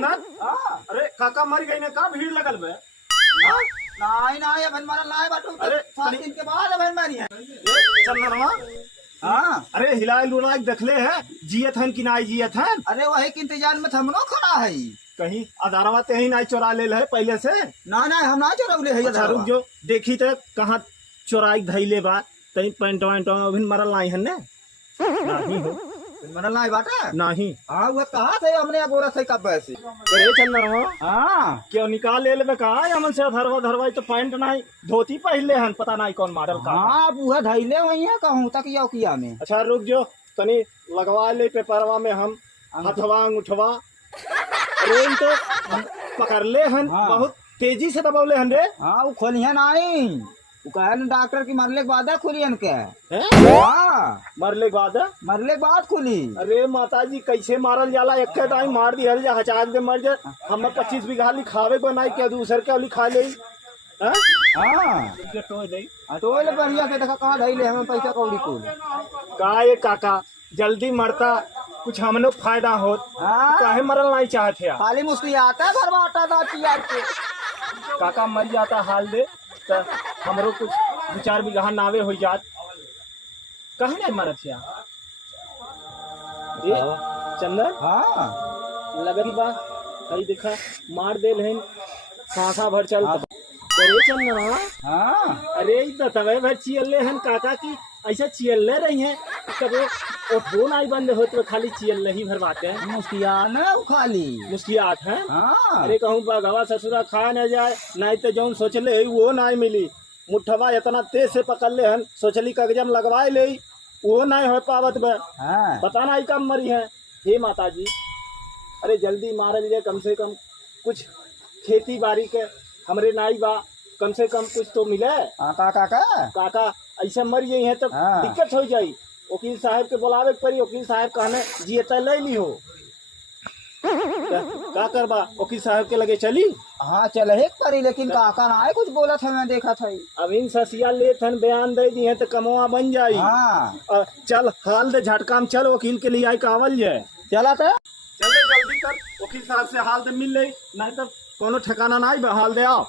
चंदन हाँ। अरे काका मर गई ने का भीड़ लगल बे नहीं अबन मारा लाए बाटू अरे, 7 दिन के बाद अबन मारी है। ए चंदनवा हाँ अरे हिलाए लुड़ाए देखले है जियत हन कि नहीं जियत हन अरे वही के इंतजार में थमनो खड़ा है। कहीं आधारवा ते ही नहीं चोरा ले है पहले से। ना हम ना चोरौले है। अच्छा रुक जो देखी तो कहाँ चोराई धैले बा कहीं पैंट वैंट अभी मरल नहीं हन ने नहीं हो मारा लाए बाटा नहीं। हाँ वो कहा थे हमने गोरा से कब ऐसे। अरे चंदनवा हाँ क्यों निकाल ले लेबे का हमन से धरवा धरवा तो पैंट नहीं धोती पहले हन पता नहीं कौन मॉडल का। हाँ बुआ धैले वही है कहूँ तक यो किया में। अच्छा रुक जो तनी लगवा ले पेपरवा में हम हथवा अंगूठवा रेन तो पकड़ ले हन। हाँ। बहुत तेजी से दबौले हन रे। हाँ वो खोलिए नहीं वो कहे न डॉक्टर की मरले के बाद खुली के। हैं? हाँ मरले के बाद मरले के बाद खुली। अरे माताजी कैसे मारल जाला एक टाइम मार दी हल जा हचाक दे मर जा हम 25 बीघा लिखावे को नहीं क्या दूसर के लिखा ले। हैं? हाँ तो ले बढ़िया से देखा कहाँ धैले हमें पैसा कौड़ी को। का ये काका जल्दी मरता कुछ हम लोग फायदा होत हाँ काहे मरल नहीं चाहते यार। खाली मुश्किल आता है घर में आटा था चिया के। काका मर जाता हाल दे तो हमरो कुछ 2-4 बीघा नावे हो जात कहे नहीं मरत यार। ए चंदन हाँ लगत बा कहीं देखा मार देल है सांसा भर चल। अरे चंदन हाँ अरे तवे भर चियल्ले हन काका की ऐसा चियल्ले रही है कभी वो फोन आई बंद हो तो खाली चियल्ले ही भरवाते हैं मुस्किया ना वो खाली मुस्कियात है। हाँ अरे कहूँ बगवा ससुरा खा न जाए नहीं तो जो सोचले है वो नहीं मिली मुठवा इतना तेज से पकड़ ले हन सोचली कगजम लगवाए ले वो नहीं हो पावत बे हाँ पता नहीं कब मरी है। हे माता जी अरे जल्दी मार लीजिए कम से कम कुछ खेती बाड़ी के हमरे नाई बा कम से कम कुछ तो मिले। काका का काका ऐसे मर गई है तो हाँ। दिक्कत हो जाई वकील साहब के बुलावे के पड़ी वकील साहब कहने जियता ले ली हो का करबा वकील साहब के लगे चली। हाँ चल हे करी लेकिन काका ना आए कुछ बोला था मैं देखा था। अब इन ससिया ले थन बयान दे दी है तो कमवा बन जाई। हाँ चल हाल दे झटका में चल वकील के लिए आई कावल जाए चला था चल जल्दी कर वकील साहब से हाल दे मिल ले नहीं तो कोनो ठिकाना नहीं हाल दे आओ।